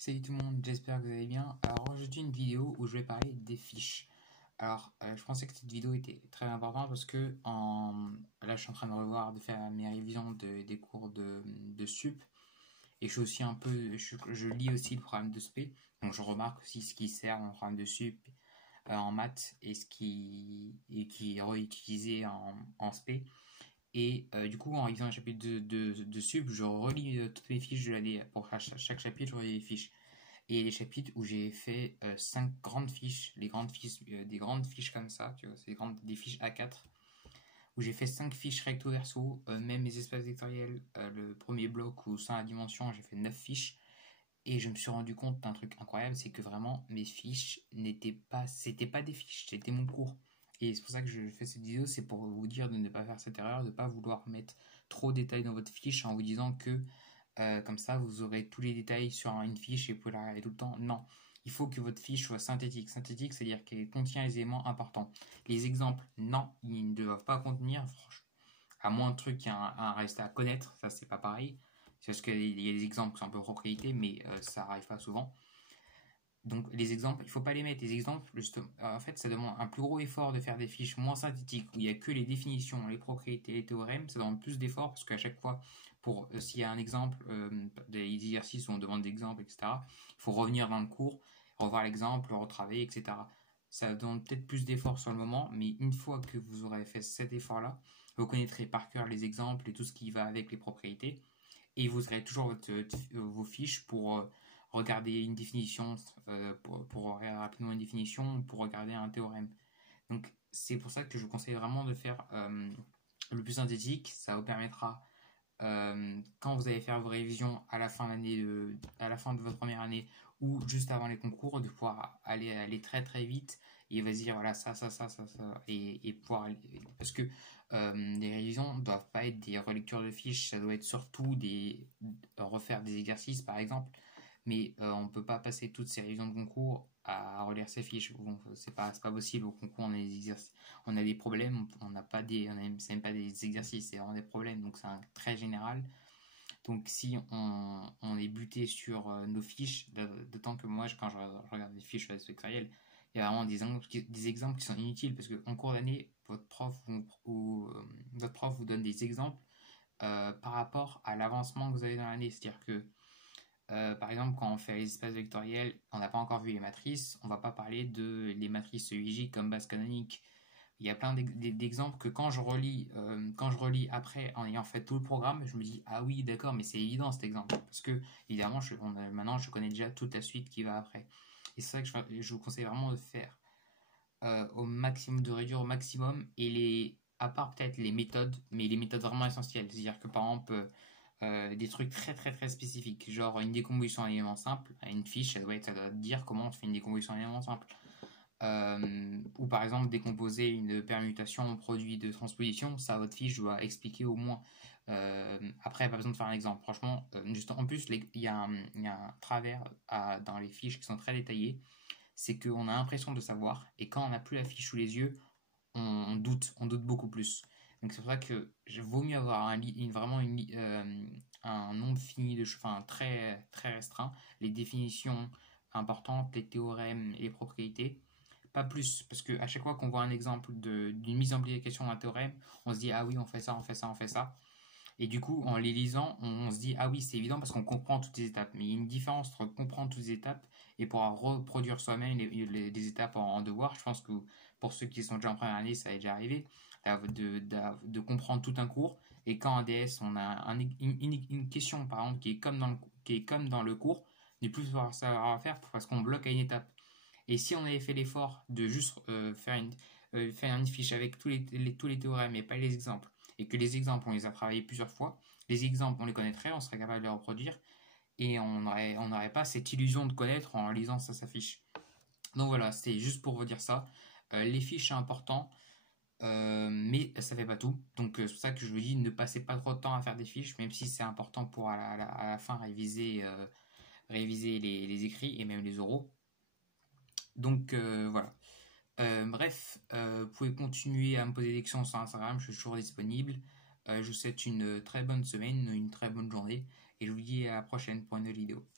Salut tout le monde, j'espère que vous allez bien. Alors aujourd'hui une vidéo où je vais parler des fiches. Alors je pensais que cette vidéo était très importante parce que là je suis en train de revoir, de faire mes révisions des cours de sup. Et je suis aussi un peu, je lis aussi le programme de SP. Donc je remarque aussi ce qui sert dans le programme de sup en maths et qui est réutilisé en SP. Et du coup, en révisant un chapitre de sup, je relis toutes mes fiches de l'année. Pour chaque chapitre, je relis les fiches. Et les chapitres où j'ai fait 5 grandes fiches, les grandes fiches, des grandes fiches comme ça, tu vois, c'est des fiches A4, où j'ai fait 5 fiches recto verso, même mes espaces vectoriels, le premier bloc ou sans la dimension, j'ai fait 9 fiches. Et je me suis rendu compte d'un truc incroyable, c'est que vraiment mes fiches c'était pas des fiches, c'était mon cours. Et c'est pour ça que je fais cette vidéo, c'est pour vous dire de ne pas faire cette erreur, de ne pas vouloir mettre trop de détails dans votre fiche en vous disant que comme ça vous aurez tous les détails sur une fiche et vous pouvez la regarder tout le temps. Non, il faut que votre fiche soit synthétique. Synthétique, c'est-à-dire qu'elle contient les éléments importants. Les exemples, non, ils ne doivent pas contenir, à moins de trucs qu'il y a un reste à connaître, ça c'est pas pareil. C'est parce qu'il y a des exemples qui sont un peu propriétés, mais ça arrive pas souvent. Donc les exemples, il faut pas les mettre. Les exemples, en fait, ça demande un plus gros effort de faire des fiches moins synthétiques où il y a que les définitions, les propriétés, les théorèmes. Ça demande plus d'effort parce qu'à chaque fois, s'il y a un exemple, des exercices où on demande des exemples, etc., il faut revenir dans le cours, revoir l'exemple, le retravailler, etc. Ça demande peut-être plus d'effort sur le moment, mais une fois que vous aurez fait cet effort-là, vous connaîtrez par cœur les exemples et tout ce qui va avec les propriétés, et vous aurez toujours vos fiches pour regarder une définition, pour regarder rapidement une définition, pour regarder un théorème. Donc c'est pour ça que je vous conseille vraiment de faire le plus synthétique. Ça vous permettra, quand vous allez faire vos révisions à la fin à la fin de votre première année ou juste avant les concours, de pouvoir aller très très vite et vas dire voilà ça et pouvoir parce que les révisions ne doivent pas être des relectures de fiches, ça doit être surtout refaire des exercices par exemple, mais on ne peut pas passer toutes ces révisions de concours à relire ces fiches. Bon, c'est pas possible. Au concours, on a des problèmes, c'est même pas des exercices, c'est vraiment des problèmes, donc c'est très général. Donc si on est buté sur nos fiches, d'autant que moi, quand je regarde des fiches vectorielles, il y a vraiment des exemples qui sont inutiles parce qu'en cours d'année, votre prof vous donne des exemples par rapport à l'avancement que vous avez dans l'année. C'est-à-dire que par exemple, quand on fait les espaces vectoriels, on n'a pas encore vu les matrices, on ne va pas parler de les matrices EIJ comme base canonique. Il y a plein d'exemples que quand je relis après en ayant fait tout le programme, je me dis ah oui d'accord, mais c'est évident cet exemple parce que évidemment maintenant je connais déjà toute la suite qui va après. Et c'est ça que je vous conseille vraiment de faire au maximum, de réduire au maximum à part peut-être les méthodes, mais les méthodes vraiment essentielles. C'est-à-dire que par exemple des trucs très très très spécifiques, genre une décomposition en éléments simples, une fiche, ça doit dire comment on fait une décomposition en éléments simples. Ou par exemple décomposer une permutation en produit de transposition, ça votre fiche doit expliquer au moins. Après, pas besoin de faire un exemple. Franchement, juste en plus, il y a un travers dans les fiches qui sont très détaillées, c'est qu'on a l'impression de savoir, et quand on n'a plus la fiche sous les yeux, on doute beaucoup plus. Donc c'est pour ça que vaut mieux avoir vraiment un nombre fini de choses, enfin très, très restreint, les définitions importantes, les théorèmes et les propriétés, pas plus, parce qu'à chaque fois qu'on voit un exemple d'une mise en application d'un théorème, on se dit ah oui on fait ça, on fait ça, on fait ça. Et du coup, en les lisant, on se dit ah oui, c'est évident parce qu'on comprend toutes les étapes. Mais il y a une différence entre comprendre toutes les étapes et pouvoir reproduire soi-même les étapes en devoir. Je pense que pour ceux qui sont déjà en première année, ça est déjà arrivé de comprendre tout un cours. Et quand en DS, on a une question, par exemple, qui est comme dans le cours, ne plus savoir à faire parce qu'on bloque à une étape. Et si on avait fait l'effort de juste faire une fiche avec tous les théorèmes et pas les exemples, et que les exemples, on les a travaillés plusieurs fois, les exemples, on les connaîtrait, on serait capable de les reproduire, et on n'aurait pas cette illusion de connaître en lisant sa fiche. Donc voilà, c'était juste pour vous dire ça. Les fiches, c'est important, mais ça fait pas tout. Donc c'est pour ça que je vous dis, ne passez pas trop de temps à faire des fiches, même si c'est important pour à la fin réviser les écrits et même les oraux. Donc voilà. Bref, vous pouvez continuer à me poser des questions sur Instagram, je suis toujours disponible. Je vous souhaite une très bonne semaine, une très bonne journée, et je vous dis à la prochaine pour une nouvelle vidéo.